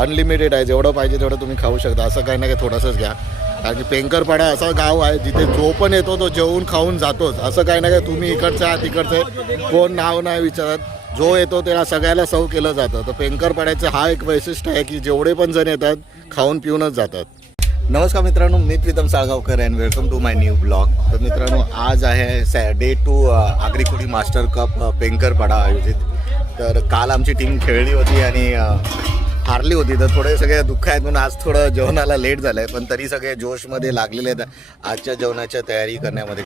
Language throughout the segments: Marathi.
अनलिमिटेड आहे जेवढं पाहिजे तेवढं तुम्ही खाऊ शकता. असं काही नाही काही थोडंसंच घ्या. कारण की पेंकरपाडा असा गाव आहे जिथे जो पण येतो तो जेवून खाऊन जातोच. असं काही नाही काही तुम्ही इकडचं आहात तिकडचे. कोण नाव नाही विचारत. जो येतो त्याला सगळ्याला सव केलं जातं. तर पेंकरपाड्याचं हा एक वैशिष्ट्य आहे की जेवढे पण जण येतात खाऊन पिऊनच जातात. नमस्कार मित्रांनो मी Pritam Salgaonkar and welcome to my new blog तर मित्रांनो आज आहे सॅ डे टू आग्रिकोडी मास्टर कप पेंकरपाडा आयोजित. तर काल आमची टीम खेळली होती आणि हारली होती तर थोडे सगळे दुःख आहेत म्हणून आज थोडं जेवणाला लेट झालं आहे पण तरी सगळे जोशमध्ये लागलेले आहेत आजच्या जेवणाच्या तयारी करण्यामध्ये.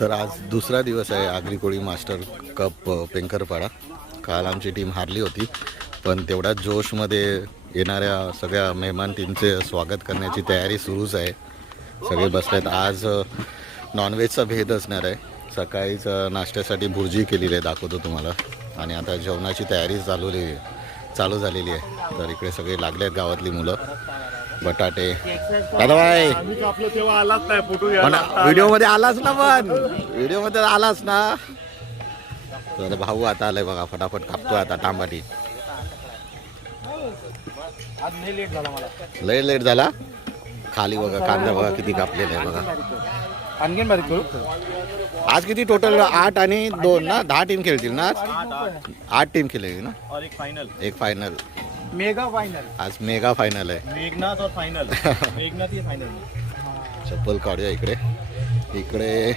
तर आज दुसरा दिवस आहे आगरी कोळी मास्टर कप पेंकरपाडा. काल आमची टीम हारली होती पण तेवढ्याच जोशमध्ये येणाऱ्या सगळ्या मेहमान टीमचे स्वागत करण्याची तयारी सुरूच आहे. सगळे बसलेत. आज नॉनव्हेजचा भेद असणार आहे. सकाळीच नाश्त्यासाठी भुर्जी केलेली आहे दाखवतो तुम्हाला. आणि आता जेवणाची तयारी चालू चालू झालेली आहे. तर इकडे सगळे लागले आहेत गावातली मुलं. बटाटे. दादाबाई आम्ही आपलं आलाच नाही फोटो आलाच ना पण? व्हिडिओमध्ये आलाच ना? तर भाऊ आता आलाय बघा फटाफट कापतोय आता टांबाटी लेट झाला लय लेट झाला. खाली बघा कांदा बघा किती कापलेला आहे बघा. आणखीन बारीक करू? आज किती टोटल आठ आणि दोन ना? दहा टीम खेळतील ना आज? आठ टीम खेळेल ना? और एक फाइनल एक फायनल मेगा फाइनल आज मेगा फायनल आहे. मेघनाथ और फाइनल मेघनाथ ही फाइनल चप्पल काढूया इकडे. इकडे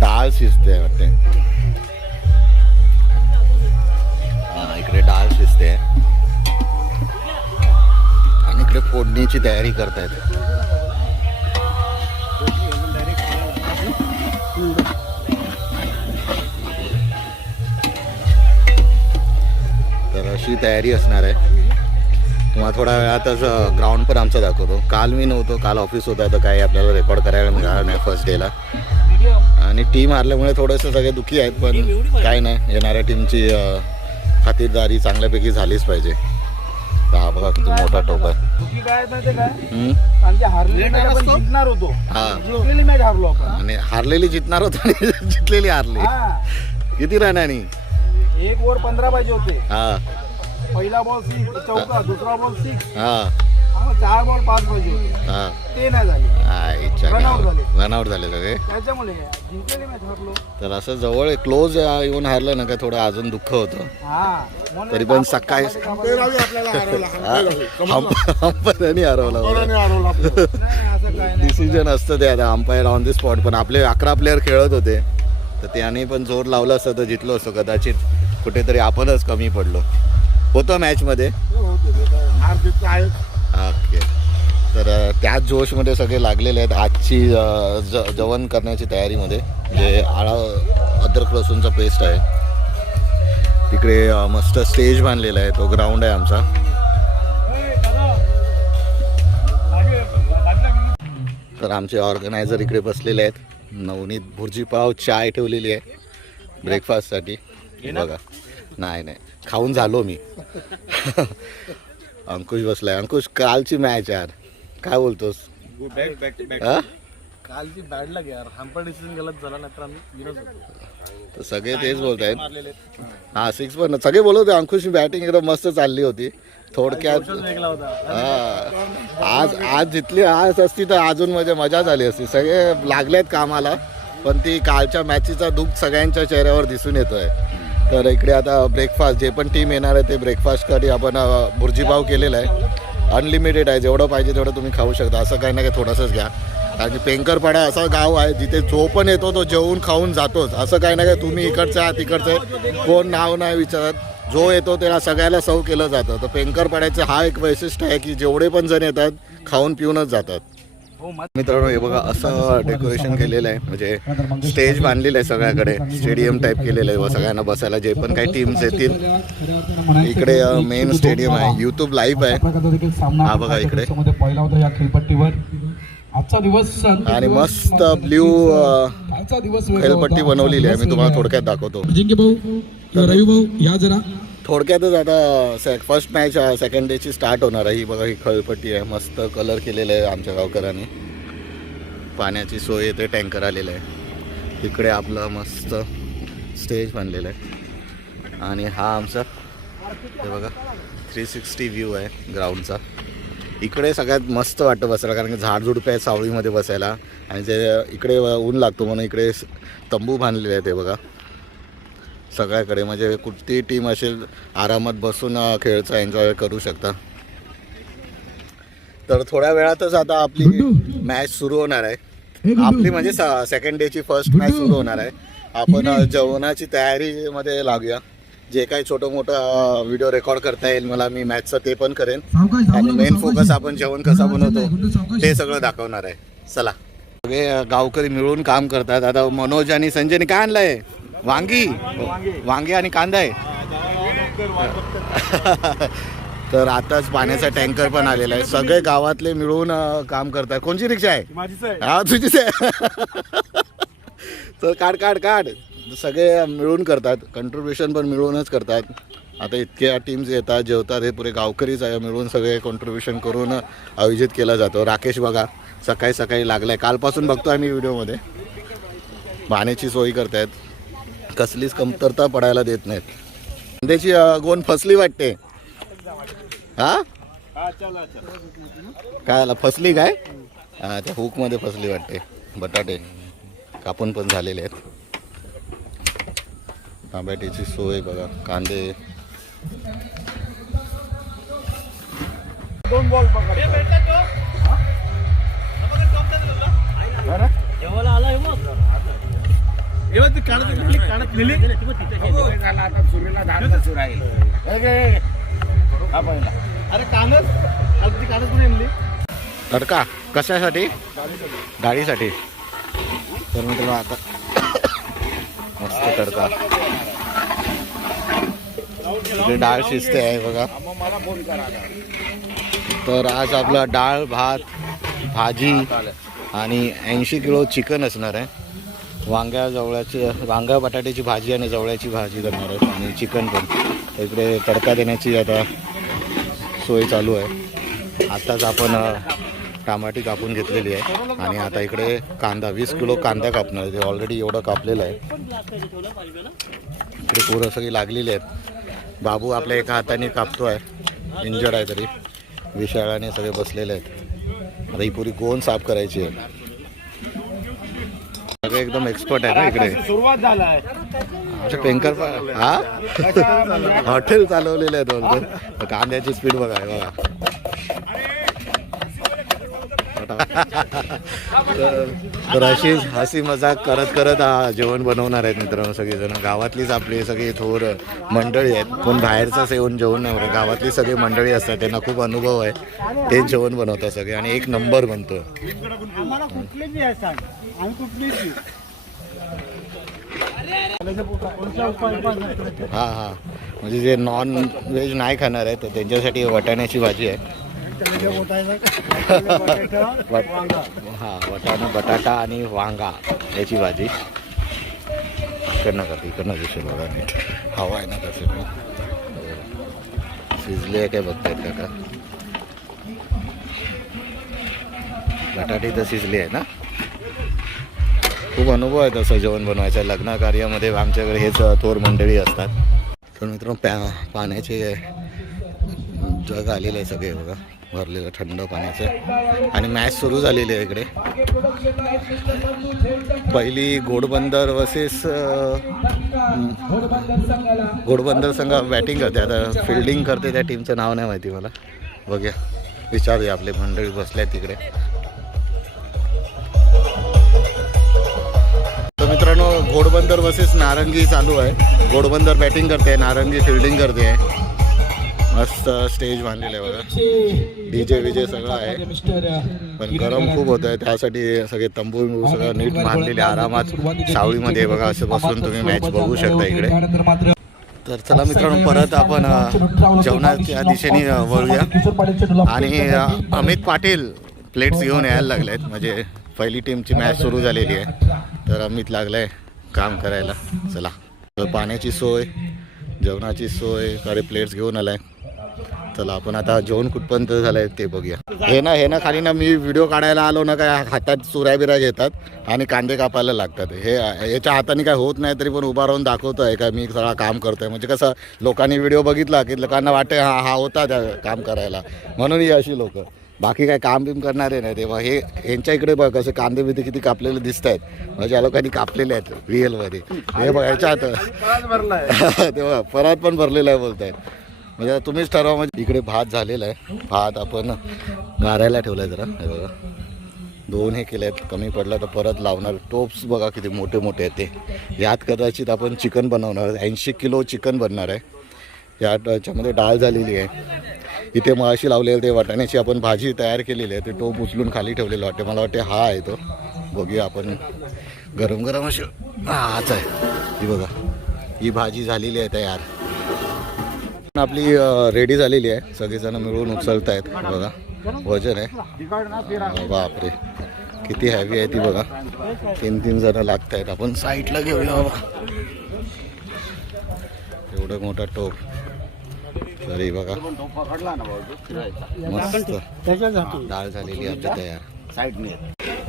डाळ शिजते वाटते. हा इकडे डाळ शिजते. आणि इकडे फोडणीची तयारी करतायत. अशी तयारी असणार आहे. तुम्हाला थोड्या वेळातच ग्राउंड पण आमचा दाखवतो. काल मी नव्हतो काल ऑफिस होता तर काही आपल्याला रेकॉर्ड करायला मिळालं नाही फर्स्ट डेला आणि टीम हारल्यामुळे थोडंसं सगळे दुःखी आहेत पण काय नाही. येणाऱ्या टीमची खातिरदारी चांगल्यापैकी झालीच पाहिजे. हा बघा किती मोठा टोप आहे. हा. आणि हारलेली जितणार होत आणि जितलेली हारली. हा. किती रनानी एक ओव्हर पंधरा पाहिजे होते. हा. पहिला बॉल सिक्स चौका दुसरा बॉल सिक्स हा. चार बॉल पाच पाहिजे हा. ते नाही झाले. रनआउट झाले. सगळे. त्याच्यामुळे जिंकलेली मॅच हारलो. तर असं जवळ क्लोज येऊन हारलं ना का थोडं अजून दुःख होतं. हा. तरी पण सकाळी आपल्याला हरवला अंपायरांनी हरवला डिसिजन असतं ते आता. अंपायर ऑन दी स्पॉट पण आपले अकरा प्लेअर खेळत होते. तर त्याने पण जोर लावला असतं तर जितलो असतो कदाचित. कुठेतरी आपणच कमी पडलो. होतं मॅचमध्ये. ओके. तर त्याच जोशमध्ये सगळे लागलेले आहेत. आजची ज जेवण करण्याची तयारीमध्ये. जे आळा अद्रक लसूणचा पेस्ट आहे. तिकडे मस्त स्टेज बांधलेला आहे. तो ग्राउंड आहे आमचा. तर आमचे ऑर्गनायझर इकडे बसलेले आहेत. नवनीत भुर्जी पाव चाय ठेवलेली आहे. ब्रेकफास्टसाठी बघा. नाही नाही. खाऊन झालो मी. अंकुश बसलाय. अंकुश कालची मॅच यार. काय बोलतोस? हा? कालची बॅड लाग यार. हंपर डिसिजन गलत झाला नाही तर आम्ही विनच होतो. तर सगळे तेच बोलतायत. मारलेले हा सिक्स पण. सगळे बोलत होते अंकुशची बॅटिंग एकदम मस्त चालली होती. थोडक्यात वेगळा होता. हा. आज आज जितली आज असती तर अजून म्हणजे मजा झाली असती. सगळे लागलेत कामाला पण ती कालच्या मॅचीचा दुःख सगळ्यांच्या चेहऱ्यावर दिसून येतोय. तर इकडे आता ब्रेकफास्ट जे पण टीम येणार आहे ते ब्रेकफास्टसाठी आपण भुर्जीभाव केलेला आहे. अनलिमिटेड आहे जेवढं पाहिजे तेवढं तुम्ही खाऊ शकता. असं काही नाही थोडंसंच घ्या. कारण की पेंकरपाडा असं गाव आहे जिथे जो पण येतो तो जेवून खाऊन जातोच. असं काही नाही काय तुम्ही इकडचं आहात तिकडचं. कोण नाव नाही विचारत. जो येतो त्याला सगळ्याला सव केलं जातं. तर पेंकरपाड्याचं हा एक वैशिष्ट्य आहे की जेवढे पण जण येतात खाऊन पिऊनच जातात. मित्रांनो हे बघा असं डेकोरेशन केलेलं आहे. म्हणजे स्टेज बांधलेलं आहे सगळ्याकडे. स्टेडियम टाईप केलेलं आहे. व सगळ्यांना बसायला जे पण काही टीम्स येतील. इकडे मेन स्टेडियम आहे. युट्यूब लाईव्ह आहे. हा बघा इकडे. आजचा दिवस आणि मस्त ब्ल्यू खेळपट्टी. बनवलेली आहे. मी तुम्हाला थोडक्यात दाखवतो. रवी भाऊ या जरा. थोडक्यातच आता फर्स्ट मॅच सेकंड डेची स्टार्ट होणार आहे. ही बघा ही खळपट्टी आहे. मस्त कलर केलेलं आहे आमच्या गावकरांनी पाण्याची सोय येते टँकर आलेलं आहे. इकडे आपलं मस्त स्टेज बांधलेलं आहे. आणि हा आमचा हे बघा थ्री सिक्स्टी व्ह्यू आहे ग्राउंडचा इकडे सगळ्यात मस्त वाटतं बसायला कारण की झाडझुडपे आहे सावळीमध्ये बसायला. आणि जे इकडे ऊन लागतो म्हणून इकडे तंबू बांधलेले आहेत ते बघा. सगळ्याकडे. म्हणजे कुठलीही टीम असेल आरामात बसून खेळचा एन्जॉय करू शकता. तर थोड्या वेळातच आता आपली मॅच सुरू होणार आहे. आपली म्हणजे सेकंड डेची फर्स्ट मॅच सुरू होणार आहे. आपण जेवणाची तयारीमध्ये लागूया. जे काही छोटं मोठं व्हिडिओ रेकॉर्ड करता येईल मला मी मॅचचं ते पण करेन. आणि मेन फोकस आपण जेवण कसं बनवतो ते सगळं दाखवणार आहे. चला. सगळे गावकरी मिळून काम करतात. आता मनोज आणि संजयने काय आणलंय? वांगी. वांगी आणि कांदा आहे. तर आताच पाण्याचा टँकर पण आलेला आहे. सगळे गावातले मिळून काम करतात कोणची रिक्षा आहे? आहे. हा तुझीच आहे. तर काढ काढ काढ. सगळे मिळून करतात. कंट्रीब्युशन पण मिळूनच करतात. आता इतक्या टीम्स येतात जेवतात. हे पुरे गावकरीच आहे. मिळून सगळे कॉन्ट्रीब्युशन करून आयोजित केला जातो. राकेश बघा. सकाळी सकाळी लागलाय. कालपासून बघतो आम्ही व्हिडिओमध्ये. पाण्याची सोय करतायत. कसलीच कमतरता पडायला देत नाहीत. कांद्याची गोण फसली वाटते. हा? काय आला फसली काय? हा त्या हुकमध्ये फसली वाटते. बटाटे कापून पण झालेले आहेत. टमाट्याची सोय बघा कांदे. दोन बॉल पकड एव्हा लिहिली अरे कानच कुठे आणली तडका कशासाठी डाळीसाठी तर मित्रांनो आता मस्त तडका इकडे डाळ शिजते आहे बघा तर आज आपला डाळ भात भाजी आणि ऐंशी किलो चिकन असणार आहे वांग्या जवळ्याची वांगा बटाट्याची भाजी आणि जवळ्याची भाजी करणार आहे आणि चिकन पण. इकडे तडका देण्याची आता सोय चालू आहे. आत्ताच आपण टमाटी कापून घेतलेली आहे. आणि आता इकडे कांदा वीस किलो कांदा कापणार आहे. ऑलरेडी एवढं कापलेलं आहे. इकडे पोरं सगळी लागलेली आहेत. बाबू आपल्या एका हाताने कापतो आहे इंजर्ड आहे तरी. विशाळाने सगळे बसलेले आहेत. आता ही पुरी गोन साफ करायची आहे? सगळे एकदम एक्सपर्ट आहे ना इकडे. सुरुवात झालाय. अच्छा पेंकर हा? हॉटेल चालवलेले आहेत बोलतो कांद्याची स्पीड बघा बघा. तर- अशीच हसी मजाक करत करत हा जेवण बनवणार आहेत मित्रांनो सगळेजण. गावातलीच आपली सगळी थोर मंडळी आहेत. कोण बाहेरचाच येऊन जेवण नाही बनवत. गावातली सगळी मंडळी असतात. त्यांना खूप अनुभव आहे. तेच जेवण बनवतात सगळे आणि एक नंबर बनतो हां हां. म्हणजे जे नॉन व्हेज नाही खाणार आहे तर त्यांच्यासाठी वाटाण्याची भाजी आहे. हां वटाणा बटाटा आणि वांगा याची भाजी. इकडनं करते इकडनं दिसेल बघा नीट. हवा आहे ना तसे शिजले आहे काय बघतायत काका बटाटे तर शिजली आहे ना? खूप अनुभव आहे तसं जेवण बनवायचं. लग्न कार्यामध्ये आमच्याकडे हेच थोर मंडळी असतात. तर मित्रांनो पाण्याचे जग आलेले आहे सगळे बघा. भरलेलं थंड पाण्याचं. आणि मॅच सुरू झालेली आहे इकडे. पहिली घोडबंदर वर्सेस घोडबंदर संघ बॅटिंग करते. आता फिल्डिंग करते त्या टीमचं नाव नाही माहिती मला. बघूया. विचारूया आपले मंडळी बसले आहेत तिकडे. तर मित्रांनो घोडबंदर वर्सेस नारंगी चालू आहे. घोडबंदर बॅटिंग करते नारंगी फिल्डिंग करते. मस्त स्टेज बांधलेलं आहे बघा. डीजे विजे सगळं आहे. पण गरम खूप होत आहे. त्यासाठी सगळे तंबू बिंबू सगळं नीट बांधलेले आरामात. सावळीमध्ये बघा असं बसून तुम्ही मॅच बघू शकता इकडे. तर चला मित्रांनो परत आपण जेवणाच्या दिशेने वळूया. आणि अमित पाटील प्लेट्स घेऊन यायला लागलेत. म्हणजे पहिली टीमची मॅच सुरू झालेली आहे. तर अमित लागलाय काम करायला. चला. पाण्याची सोय जेवणाची सोयकडे प्लेट्स घेऊन आलाय. चला आपण आता जेवण कुठपर्यंत झालंय ते बघूया. हे ना हे ना खाली ना मी व्हिडिओ काढायला आलो ना काय हातात चुऱ्या बिऱ्या घेतात आणि कांदे कापायला लागतात. हे याच्या हाताने काय होत नाही तरी पण उभा राहून दाखवतोय का मी सगळा काम करतोय. म्हणजे कसं लोकांनी व्हिडिओ बघितला की लोकांना वाटते हा हा होता त्या काम करायला. म्हणून ही अशी लोक. बाकी काय काम बिम करणारे नाही तेव्हा. हे यांच्या इकडे बघ कसे कांदे बिंदे किती कापलेले दिसत आहेत म्हणजे या लोकांनी कापलेले आहेत रिअलमध्ये हे बघ याच्या भरलाय. तेव्हा परत पण भरलेला आहे बोलतायत. म्हणजे तुम्हीच ठरवा म्हणजे इकडे भात झालेला आहे. भात आपण गारायला ठेवला आहे जरा. हे बघा. दोन हे केले आहेत कमी पडला तर परत लावणार. टोप्स बघा किती मोठे मोठे आहेत ते. यात कदाचित आपण चिकन बनवणार ऐंशी किलो चिकन बनणार आहे. याच्यामध्ये डाळ झालेली आहे. इथे मगाशी लावलेलं ते वाटाण्याची आपण भाजी तयार केलेली आहे. ते टोप उचलून खाली ठेवलेलं वाटते मला वाटते हा आहे तो. बघूया आपण. गरम गरम अशी हाच आहे. ही बघा. ही भाजी झालेली आहे तयार. आपली रेडी झालेली आहे. सगळेजण मिळून उचलत आहेत बघा वजन आहे. बापरे. किती हॅवी आहे ती बघा. तीन तीन जण लागत आहेत आपण साईडला घेऊया बाबा. एवढं मोठा टोप. तरी बघा. मस्त. डाळ झालेली आहे आपली तयार.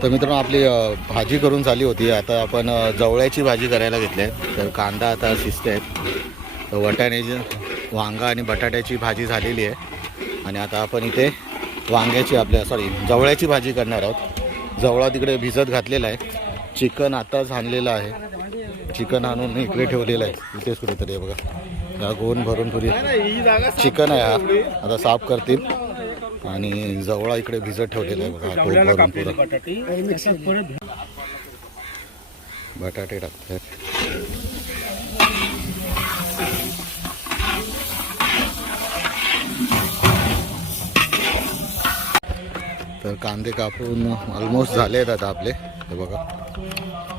तर मित्रांनो आपली भाजी करून झाली होती. आता आपण जवळ्याची भाजी करायला घेतली आहे. तर कांदा आता शिजत आहेत वटाण्याची वांगा आणि बटाट्याची भाजी झालेली आहे. आणि आता आपण इथे वांग्याची आपल्या सॉरी जवळ्याची भाजी करणार आहोत. जवळा तिकडे भिजत घातलेला आहे. चिकन आताच आणलेलं आहे. चिकन आणून इकडे ठेवलेलं आहे. इथेच कुठेतरी आहे बघा. या गोन भरून पुरी. चिकन आहे हा. आता साफ करतील. आणि जवळा इकडे भिजत ठेवलेला आहे बघा भरून पुरं. बटाटे टाकतात. तर कांदे कापून ऑलमोस्ट झाले आहेत आता आपले. हे बघा.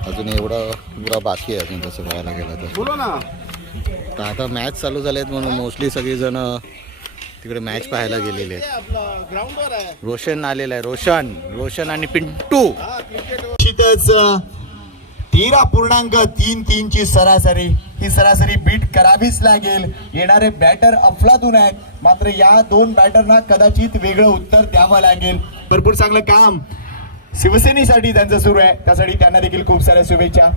अजून एवढा पुरा बाकी आहे अजून तसं बघायला गेलं तर. बोलो ना. तर आता मॅच चालू झाले आहेत म्हणून मोस्टली सगळीजण तिकडे मॅच पाहायला गेलेले आहेत. रोशन आलेला आहे. रोशन रोशन आणि पिंटू. निश्चितच तेरा पूर्णांक तीन तीन ची सरासरी. ही सरासरी बीट करावीच लागेल. येणारे बॅटर अफलातून आहेत. मात्र या दोन बॅटरना कदाचित वेगळं उत्तर द्यावं लागेल. भरपूर चांगलं काम शिवसेनेसाठी त्यांचं सुरू आहे. त्यासाठी त्यांना देखील खूप साऱ्या शुभेच्छा.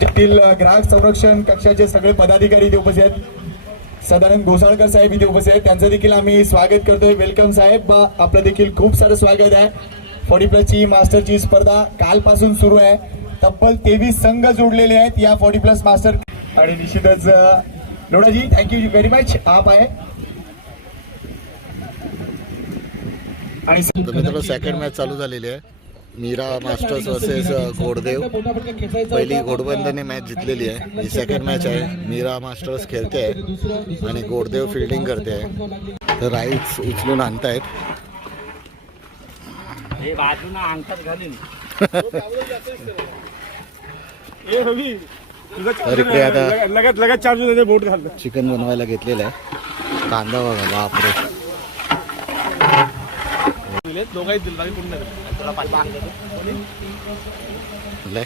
तेथील ग्राहक संरक्षण कक्षाचे सगळे पदाधिकारी इथे उपस्थित आहेत. सदानंद घोसाळकर साहेब इथे उपस्थित आहेत. त्यांचं देखील आम्ही स्वागत करतोय. वेलकम साहेब. आपलं देखील खूप सारं स्वागत आहे. फोर्टी प्लसची मास्टरची स्पर्धा कालपासून सुरू आहे. तब्बल तेवीस संघ जोडलेले आहेत या फोर्टी प्लस मास्टर. आणि निश्चितच लोडाजी थँक्यू व्हेरी मच आप आहे आणि तर मित्रांनो सेकंड मॅच चालू झालेली आहे. मीरा मास्टर्स वर्सेस घोडदेव पहिली घोडबंदने मॅच जिंकलेली आहे ही सेकंड मॅच आहे. मीरा मास्टर्स खेळते आहे आणि घोडदेव फिल्डिंग करते आहे. तर राईट्स उचलून आणतायत. तर इकडे आता लगत लगत चार्ज बोट घालतो चिकन बनवायला घेतलेलं आहे. कांदा बघा बापरे. दोघाही दिल बाकी कोणी? नाही लय.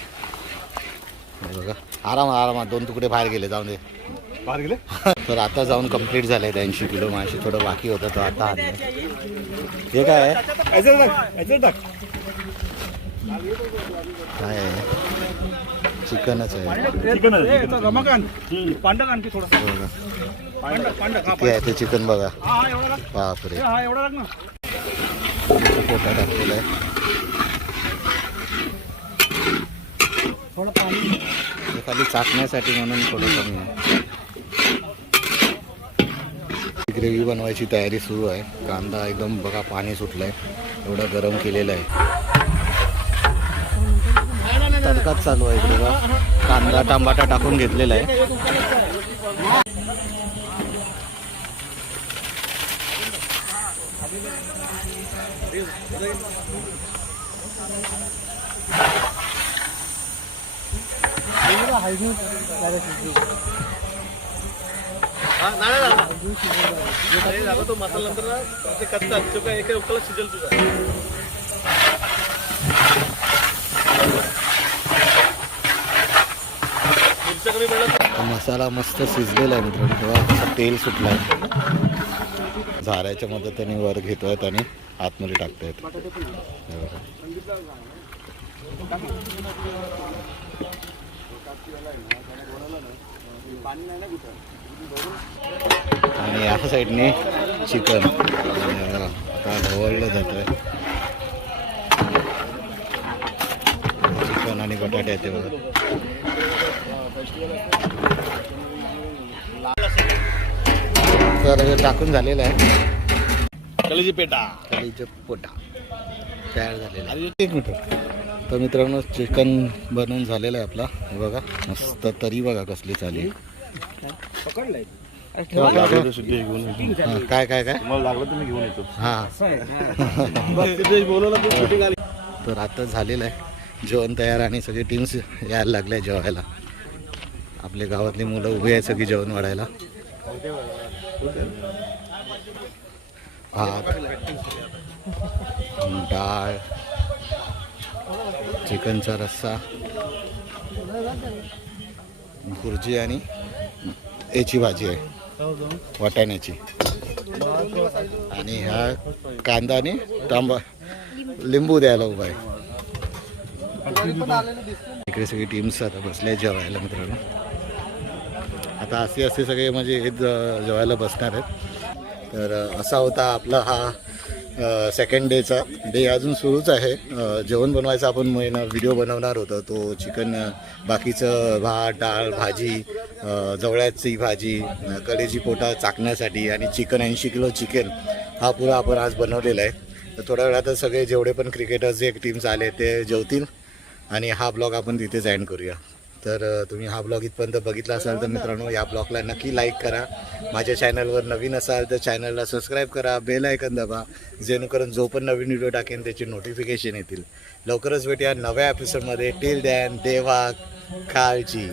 हे बघा. आरामात आरामात दोन तुकडे बाहेर गेले जाऊन दे. बाहेर गेले? तर आता जाऊन कंप्लीट झालंय ऐंशी किलो. माशी थोडं बाकी होतं तर आता आणलंय. हे काय काय आहे? चिकनच आहे. बघा. हा किती आहे ते चिकन बघा. हा बापरे. हा पोटा टाकलेला आहे हे खाली चाकण्यासाठी म्हणून थोडं कमी आहे. ग्रेव्ही बनवायची तयारी सुरू आहे. कांदा एकदम बघा पाणी सुटलंय. एवढं गरम केलेलं आहे. तडकाच चालू आहे इकडे बघा. कांदा टमाटा टाकून घेतलेला आहे. नाही तो मसाला नंतर ना ते कच्चा तो काय एका शिजेल तुझा मसाला मस्त शिजलेला आहे मित्रांनो. तेव्हा तेल सुटलं आहे झाऱ्याच्या मदतीने वर घेतोयत आणि आतमध्ये टाकतायत. आणि या साईडने चिकन. आता ढवळलं जात चिकन आणि बटाटे बघा. तर हे टाकून झालेलं आहे. कलेजी पेटा. कढीचं पोटा. तयार झालेला आहे. एक मिनिट. तर मित्रांनो चिकन बनवून झालेलं आहे आपला. हे बघा मस्त तरी बघा कसली चाली ठेवा, ठेवा, ठेवा. हा, काय काय काय? मला लागलं तुम्ही घेऊन येतो. हा. बोलवलं तू शूटिंग आली तर आता झालेलं आहे. जेवण तयार आणि सगळी टीम्स यायला लागल्या जेवायला. आपल्या गावातली मुलं उभी आहे सगळी जेवण वाढायला. भात डाळ चिकनचा रस्सा भुर्जी आणि याची भाजी आहे. वाटाण्याची. आणि ह्या कांदा आणि तांबा. लिंबू द्यायला उभा आहे. इकडे सगळी टीम्स आता बसल्या जेवायला मित्रांनो. आता असे असे सगळे म्हणजे हे ज- जेवायला बसणार आहेत. तर असा होता आपला हा सेकंड डेचा डे अजून सुरूच आहे. जेवण बनवायचा आपण महिना व्हिडिओ बनवणार होतो. तो चिकन बाकीचं भात डाळ भाजी जवळ्याची भाजी कडेची पोटा चाकण्यासाठी आणि चिकन ऐंशी किलो चिकन हा पुरा आपण आज बनवलेला आहे. तर थोड्या वेळात सगळे जेवढे पण क्रिकेटर्स जे टीम्स आले ते जेवतील. आणि हा ब्लॉग आपण तिथेच एंड करूया. तर तुम्ही हा ब्लॉग इथपर्यंत बघितला असाल तर मित्रांनो या ब्लॉगला नक्की लाईक करा. माझ्या चॅनलवर नवीन असाल तर चॅनलला सबस्क्राईब करा बेल ऐकन दाबा जेणेकरून जो पण नवीन व्हिडिओ टाकेन त्याचे नोटिफिकेशन येतील. लवकरच भेटूया नव्या एपिसोडमध्ये टिल दॅन देवा काळजी.